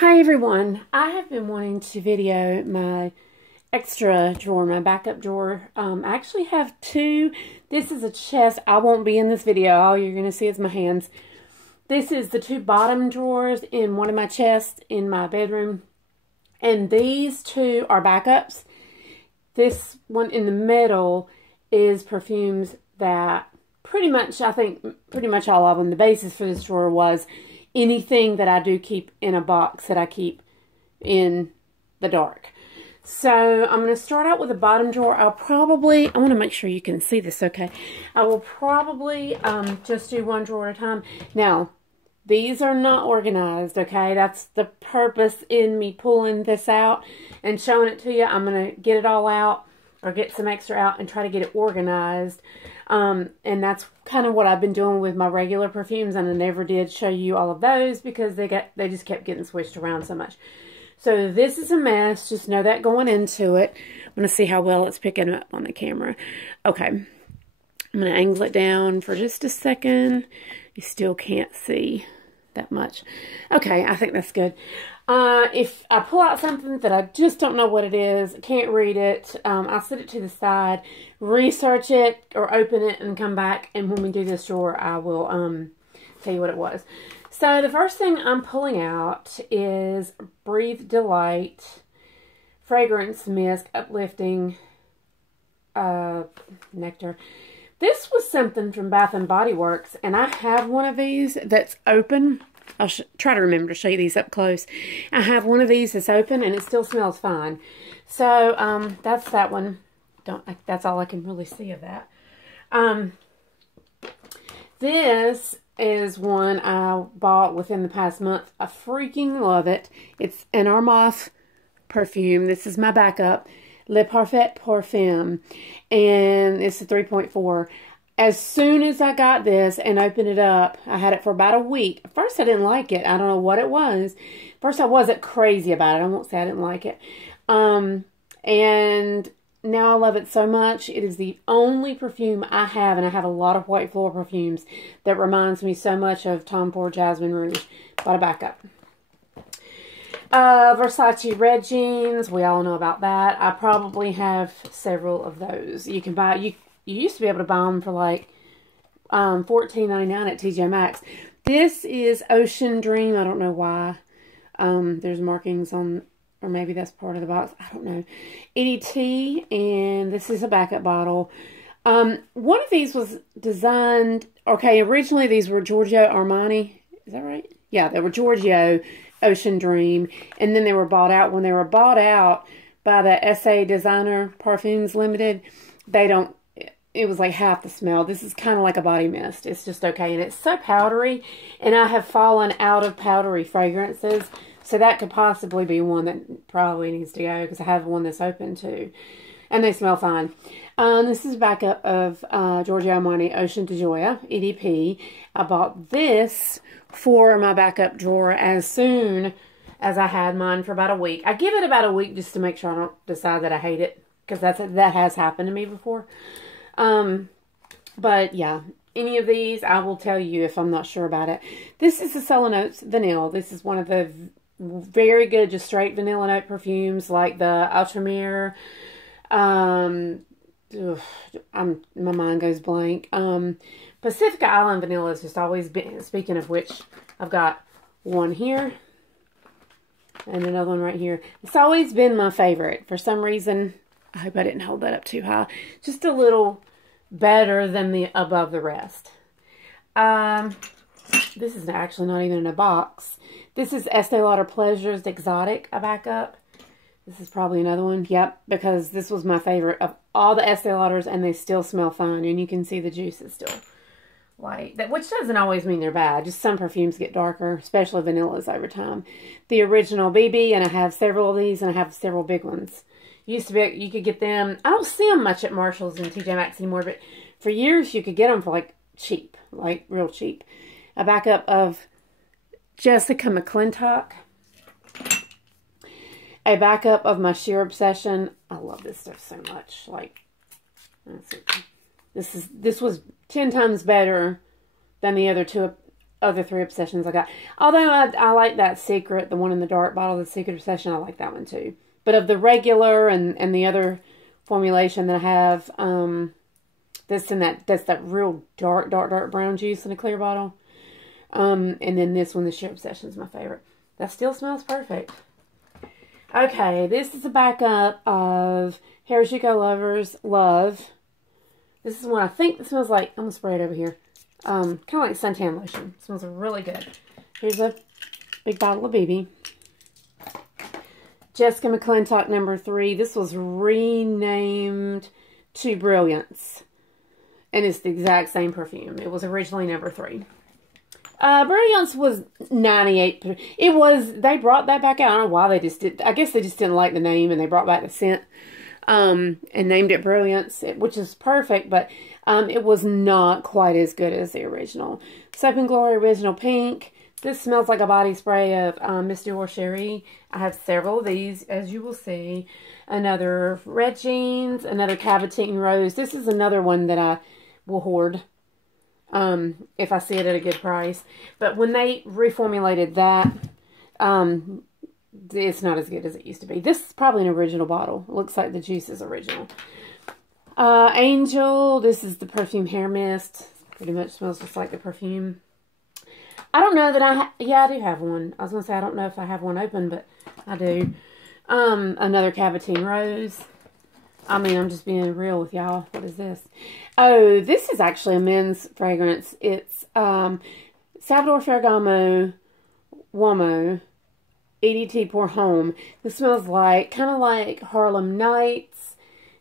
Hi everyone, I have been wanting to video my extra drawer, my backup drawer. I actually have two. This is a chest. I won't be in this video. All you're going to see is my hands. This is the two bottom drawers in one of my chests in my bedroom. And these two are backups. This one in the middle is perfumes that pretty much, I think pretty much all of them, the basis for this drawer was anything that I do keep in a box that I keep in the dark. So I'm going to start out with the bottom drawer. I want to make sure you can see this okay. I will probably just do one drawer at a time. Now, these are not organized, okay? That's the purpose in me pulling this out and showing it to you. I'm going to get it all out or get some extra out and try to get it organized. And that's kind of what I've been doing with my regular perfumes, and I never did show you all of those because they just kept getting switched around so much. So this is a mess. Just know that going into it. I'm going to see how well it's picking up on the camera. Okay. I'm going to angle it down for just a second. You still can't see that much. Okay, I think that's good. If I pull out something that I just don't know what it is, can't read it, I'll set it to the side, research it, or open it and come back, and when we do this drawer, I will tell you what it was. So the first thing I'm pulling out is Breathe Delight Fragrance Mist Uplifting Nectar. This was something from Bath & Body Works, and I have one of these that's open. I'll try to remember to show you these up close. I have one of these that's open, and it still smells fine. So, that's that one. That's all I can really see of that. This is one I bought within the past month. I freaking love it. It's an Armaf perfume. This is my backup. Le Parfait Parfum, and it's a 3.4. As soon as I got this and opened it up, I had it for about a week. At first, I didn't like it. I don't know what it was. First, I wasn't crazy about it. I won't say I didn't like it. And now I love it so much. It is the only perfume I have, and I have a lot of white floral perfumes that reminds me so much of Tom Ford Jasmine Rouge. Bought a backup. Versace Red Jeans. We all know about that. I probably have several of those. You can buy, you used to be able to buy them for like $14.99 at TJ Maxx. This is Ocean Dream. I don't know why. There's markings on, or maybe that's part of the box. I don't know. EDT, and this is a backup bottle. One of these was designed, okay, originally these were Giorgio Armani. Is that right? Yeah, they were Giorgio Ocean Dream, and then they were bought out. When they were bought out by the SA Designer Perfumes Limited, it was like half the smell. This is kind of like a body mist. It's just okay, and it's so powdery, and I have fallen out of powdery fragrances, so that could possibly be one that probably needs to go, because I have one that's open too, and they smell fine. This is backup of Giorgio Armani Ocean de Joya EDP. I bought this for my backup drawer as soon as I had mine for about a week. I give it about a week just to make sure I don't decide that I hate it, because that has happened to me before. But yeah, any of these I will tell you if I'm not sure about it. This is the Solo Notes Vanilla. This is one of the very good just straight vanilla note perfumes, like the Ultramere. My mind goes blank. Pacifica Island Vanilla has just always been, speaking of which, I've got one here and another one right here. It's always been my favorite. For some reason, I hope I didn't hold that up too high. Just a little better than the above the rest. This is actually not even in a box. This is Estee Lauder Pleasures Exotic, a backup. This is probably another one. Yep, because this was my favorite of all the Estee Lauders, and they still smell fine. And you can see the juice is still light. Which doesn't always mean they're bad. Just some perfumes get darker, especially vanillas over time. The original BB, and I have several of these, and I have several big ones. Used to be, you could get them. I don't see them much at Marshall's and TJ Maxx anymore, but for years you could get them for like cheap, like real cheap. A backup of Jessica McClintock. A backup of my Sheer Obsession. I love this stuff so much. Like, let's see. This was 10 times better than the other two other 3 Obsessions I got. Although I like that Secret, the one in the dark bottle, the Secret Obsession, I like that one too. But of the regular and the other formulation that I have, that's that real dark brown juice in a clear bottle. And then this one, the Sheer Obsession, is my favorite. That still smells perfect. Okay, this is a backup of Here's You Go Lovers Love. This is one I think that smells like, I'm going to spray it over here. Kind of like suntan lotion. It smells really good. Here's a big bottle of BB. Jessica McClintock number 3. This was renamed to Brilliance. And it's the exact same perfume. It was originally number 3. Brilliance was 98%. It was, they brought that back out. I don't know why they just did. I guess they just didn't like the name and they brought back the scent. And named it Brilliance, which is perfect, but it was not quite as good as the original. Soap and Glory Original Pink. This smells like a body spray of Miss Dior Cherie. I have several of these, as you will see. Another Red Jeans, another Cavatine Rose. This is another one that I will hoard if I see it at a good price. But when they reformulated that, it's not as good as it used to be. This is probably an original bottle. It looks like the juice is original. Angel. This is the perfume hair mist. Pretty much smells just like the perfume. I don't know that yeah, I do have one. I was going to say, I don't know if I have one open, but I do. Another Cavatine Rose. I mean, I'm just being real with y'all. What is this? Oh, this is actually a men's fragrance. It's Salvador Ferragamo Uomo EDT Pour Homme. This smells like, kind of like Harlem Nights.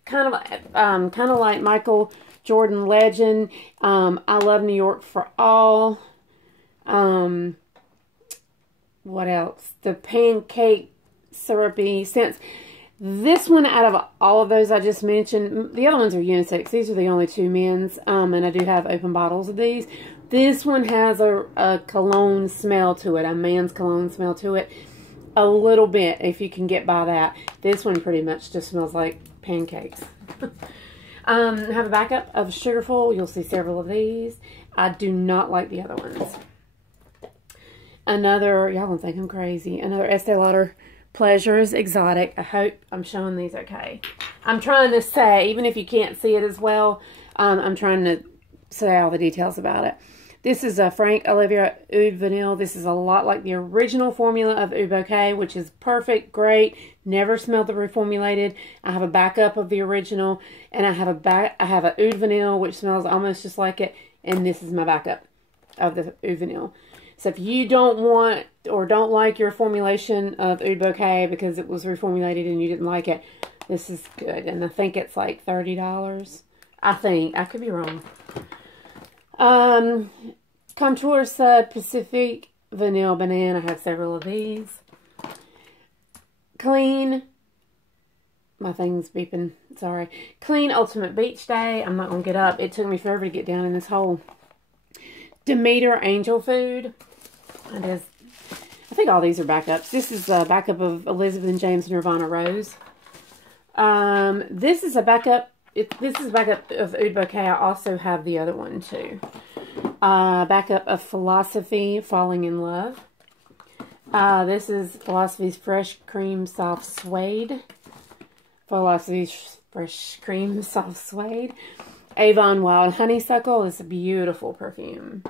Kind of like Michael Jordan Legend. I Love New York for All. What else? The pancake syrupy scents. This one, out of all of those I just mentioned, the other ones are unisex. These are the only 2 men's, and I do have open bottles of these. This one has a cologne smell to it, a man's cologne smell to it. A little bit, if you can get by that. This one pretty much just smells like pancakes. I have a backup of Sugarful. You'll see several of these. I do not like the other ones. Another, y'all gonna think I'm crazy, another Estee Lauder Pleasures Exotic. I hope I'm showing these okay. I'm trying to say, even if you can't see it as well, I'm trying to say all the details about it. This is a Frank Olivia Oud Vanille. This is a lot like the original formula of Oud Bouquet, which is perfect, great. Never smelled the reformulated. I have a backup of the original, and I have a Oud Vanille, which smells almost just like it, and this is my backup of the Oud Vanille. So if you don't want or don't like your formulation of Oud Bouquet because it was reformulated and you didn't like it, this is good. And I think it's like $30. I think. I could be wrong. Contour Sud Pacific Vanilla Banana. I have several of these. Clean. My thing's beeping. Sorry. Clean Ultimate Beach Day. I'm not going to get up. It took me forever to get down in this hole. Demeter Angel Food. It is. I think all these are backups. This is a backup of Elizabeth and James Nirvana Rose. This is a backup. This is a backup of Oud Bouquet. I also have the other one too. Backup of Philosophy Falling in Love. This is Philosophy's Fresh Cream Soft Suede. Philosophy's Fresh Cream Soft Suede. Avon Wild Honeysuckle is a beautiful perfume.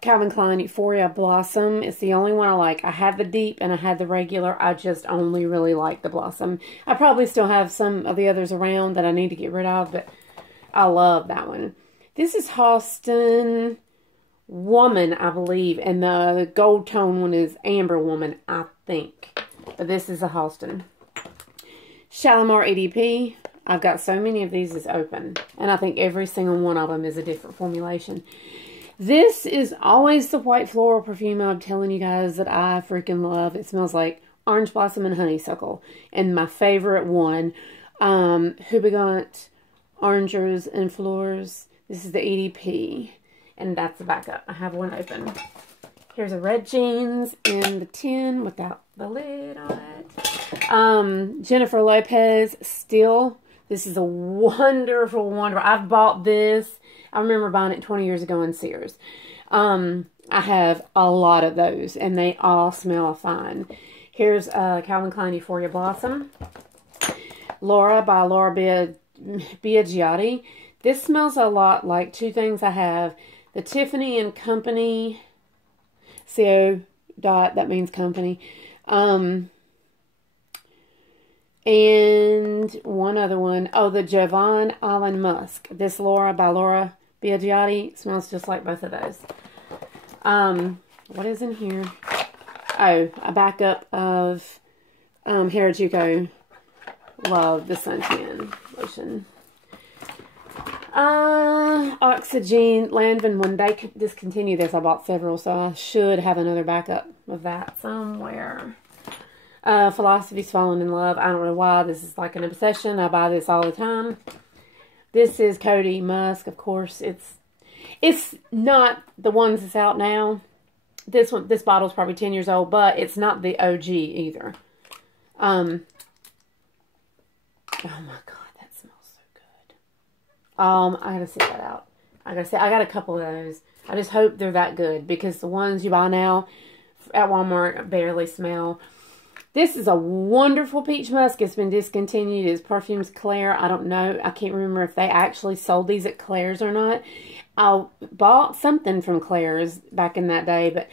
Calvin Klein Euphoria Blossom. It's the only one I like. I had the deep and I had the regular. I just only really like the Blossom. I probably still have some of the others around that I need to get rid of, but I love that one. This is Halston Woman, I believe, and the gold tone one is Amber Woman, I think. But this is a Halston. Shalimar EDP. I've got so many of these is open. And I think every single one of them is a different formulation. This is always the white floral perfume I'm telling you guys that I freaking love. It smells like orange blossom and honeysuckle. And my favorite one, Hubigant Orangers and Fleurs. This is the EDP. And that's the backup. I have one open. Here's a Red Jeans in the tin without the lid on it. Jennifer Lopez Still. This is a wonderful, wonderful. I've bought this. I remember buying it 20 years ago in Sears. I have a lot of those, and they all smell fine. Here's Calvin Klein Euphoria Blossom. Laura by Laura Biagiotti. This smells a lot like two things I have. The Tiffany and Company, CO dot, that means company. And one other one. Oh, the Jovan Island Musk. This Laura by Laura Biagiotti smells just like both of those. What is in here? Oh, a backup of Harajuku Love, the suntan lotion. Oxygen Lanvin. When they discontinued this, I bought several, so I should have another backup of that somewhere. Philosophy's Fallen in Love. I don't know why. This is like an obsession. I buy this all the time. This is Cody Musk. Of course, it's not the ones that's out now. This bottle's probably 10 years old, but it's not the OG either. Oh my God, that smells so good. I gotta sit that out. I got a couple of those. I just hope they're that good, because the ones you buy now at Walmart barely smell. This is a wonderful peach musk. It's been discontinued. It's Perfumes Claire. I don't know. I can't remember if they actually sold these at Claire's or not. I bought something from Claire's back in that day, but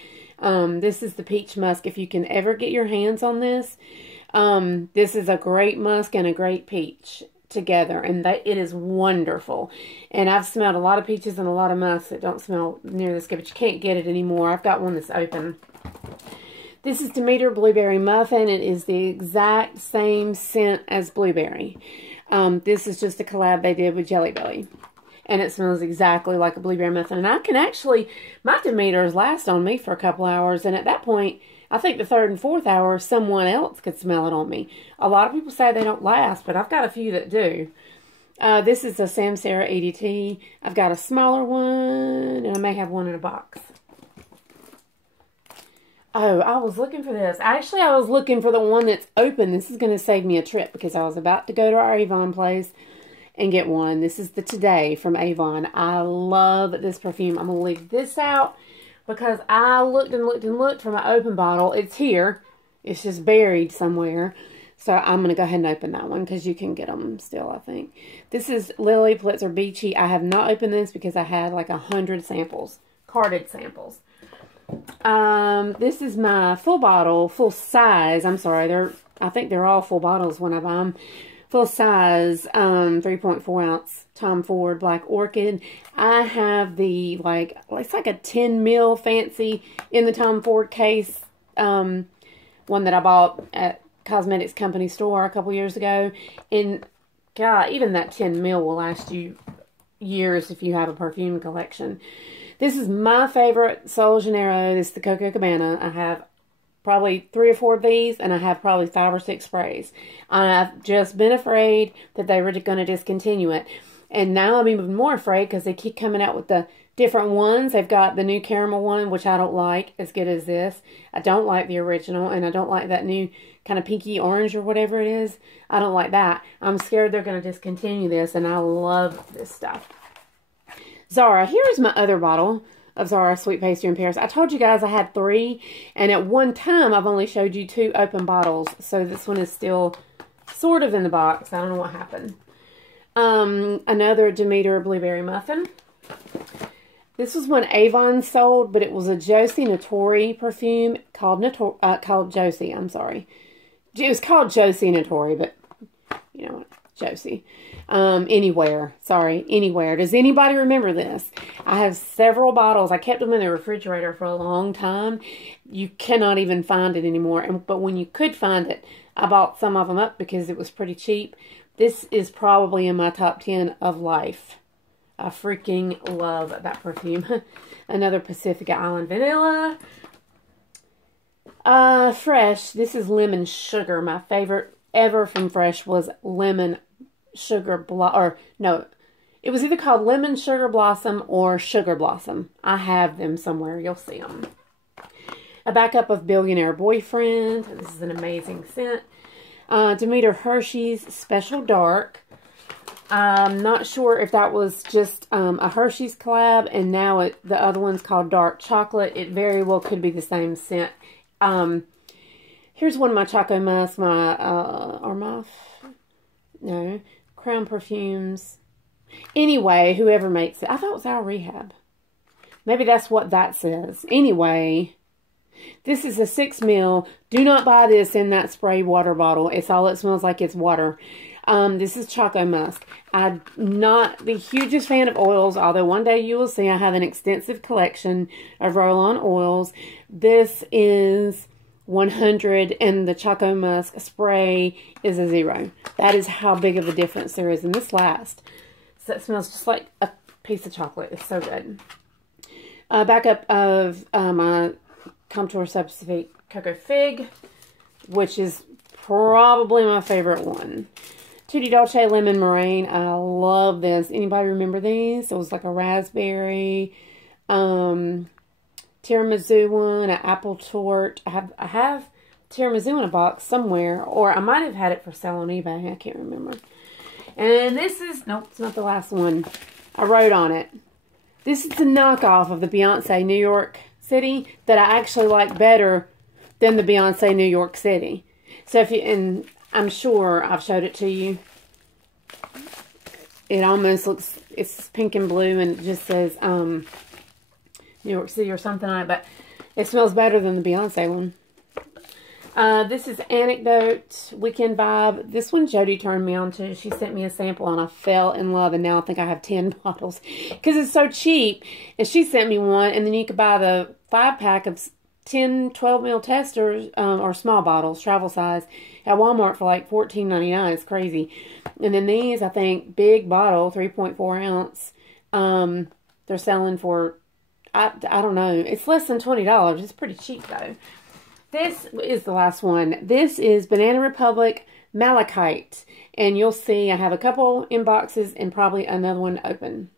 this is the peach musk. If you can ever get your hands on this, this is a great musk and a great peach together, and it is wonderful. And I've smelled a lot of peaches and a lot of musks that don't smell near this good, but you can't get it anymore. I've got one that's open. This is Demeter Blueberry Muffin. It is the exact same scent as blueberry. This is just a collab they did with Jelly Belly. And it smells exactly like a blueberry muffin. And I can actually, my Demeters last on me for a couple hours. And at that point, I think the third and fourth hour, someone else could smell it on me. A lot of people say they don't last, but I've got a few that do. This is a Samsara EDT. I've got a smaller one, and I may have one in a box. Oh, I was looking for this. Actually, I was looking for the one that's open. This is going to save me a trip, because I was about to go to our Avon place and get one. This is the Today from Avon. I love this perfume. I'm going to leave this out because I looked and looked and looked for my open bottle. It's here. It's just buried somewhere. So I'm going to go ahead and open that one, because you can get them still, I think. This is Lily Pulitzer Beachy. I have not opened this because I had like 100 samples, carded samples. This is my full bottle, full size. I'm sorry, I think they're all full bottles when I buy them. Full size, 3.4 ounce Tom Ford Black Orchid. I have the, it's like a 10 mil fancy in the Tom Ford case. One that I bought at Cosmetics Company store a couple years ago. And God, even that 10 mil will last you years if you have a perfume collection. This is my favorite Sol Janeiro. This is the Coco Cabana. I have probably 3 or 4 of these, and I have probably 5 or 6 sprays. I've just been afraid that they were going to discontinue it. And now I'm even more afraid, because they keep coming out with the different ones. They've got the new caramel one, which I don't like as good as this. I don't like the original, and I don't like that new kind of pinky orange or whatever it is. I don't like that. I'm scared they're going to discontinue this, and I love this stuff. Zara. Here's my other bottle of Zara Sweet Pastry in Paris. I told you guys I had 3, and at one time I've only showed you 2 open bottles. So this one is still sort of in the box. I don't know what happened. Another Demeter Blueberry Muffin. This was one Avon sold, but it was a Josie Notori perfume called Josie. I'm sorry. It was called Josie Notori, but you know what? Josie. Anywhere. Sorry, Anywhere. Does anybody remember this? I have several bottles. I kept them in the refrigerator for a long time. You cannot even find it anymore. But when you could find it, I bought some of them up because it was pretty cheap. This is probably in my top 10 of life. I freaking love that perfume. Another Pacific Island Vanilla. Fresh. This is Lemon Sugar. My favorite ever from Fresh was Lemon Sugar it was either called Lemon Sugar Blossom or Sugar Blossom. I have them somewhere. You'll see them. A backup of Billionaire Boyfriend. This is an amazing scent. Demeter Hershey's Special Dark. I'm not sure if that was just a Hershey's collab, and now the other one's called Dark Chocolate. It very well could be the same scent. Here's one of my Choco Musk, Crown Perfumes. Anyway, whoever makes it. I thought it was Our Rehab. Maybe that's what that says. Anyway, this is a 6 ml. Do not buy this in that spray water bottle. It's all it smells like, it's water. This is Choco Musk. I'm not the hugest fan of oils, although one day you will see I have an extensive collection of roll-on oils. This is 100 and the Choco Musk spray is a 0. That is how big of a difference there is in this last. So it smells just like a piece of chocolate. It's so good. Backup of my Contour Substitute Cocoa Fig, which is probably my favorite one. Tutti Dolce Lemon Meringue. I love this. Anybody remember these? It was like a raspberry, tiramisu one, an apple tort. I have tiramisu in a box somewhere, or I might have had it for sale on eBay. I can't remember. And this is, nope, it's not the last one. I wrote on it. This is the knockoff of the Beyonce New York City that I actually like better than the Beyonce New York City. So if you, and I'm sure I've showed it to you. It almost looks, it's pink and blue, and it just says New York City or something like that. But it smells better than the Beyonce one. This is Anecdote Weekend Vibe. This one Jody turned me on to. She sent me a sample and I fell in love, and now I think I have 10 bottles because it's so cheap. And she sent me one, and then you could buy the 5-pack of 10 12 ml testers or small bottles, travel size, at Walmart for like $14.99. It's crazy. And then these, I think, big bottle, 3.4 ounce, they're selling for, I don't know, it's less than $20. It's pretty cheap though. This is the last one. This is Banana Republic Malachite. And you'll see I have a couple in boxes and probably another one open.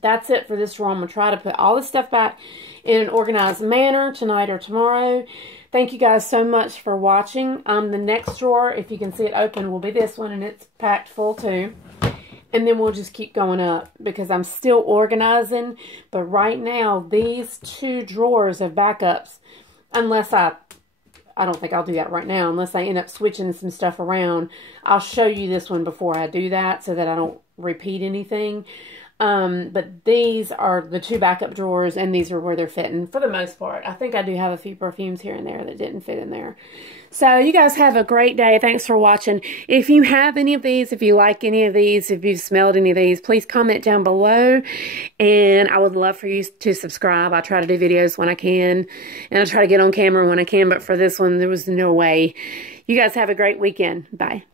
That's it for this drawer. I'm going to try to put all this stuff back in an organized manner tonight or tomorrow. Thank you guys so much for watching. The next drawer, if you can see it open, will be this one, and it's packed full too. And then we'll just keep going up because I'm still organizing. But right now, these 2 drawers of backups, unless I don't think I'll do that right now unless I end up switching some stuff around. I'll show you this one before I do that so that I don't repeat anything. But these are the 2 backup drawers, and these are where they're fitting for the most part. I think I do have a few perfumes here and there that didn't fit in there. So you guys have a great day. Thanks for watching. If you have any of these, if you like any of these, if you've smelled any of these, please comment down below. And I would love for you to subscribe. I try to do videos when I can, and I try to get on camera when I can. But for this one, there was no way. You guys have a great weekend. Bye.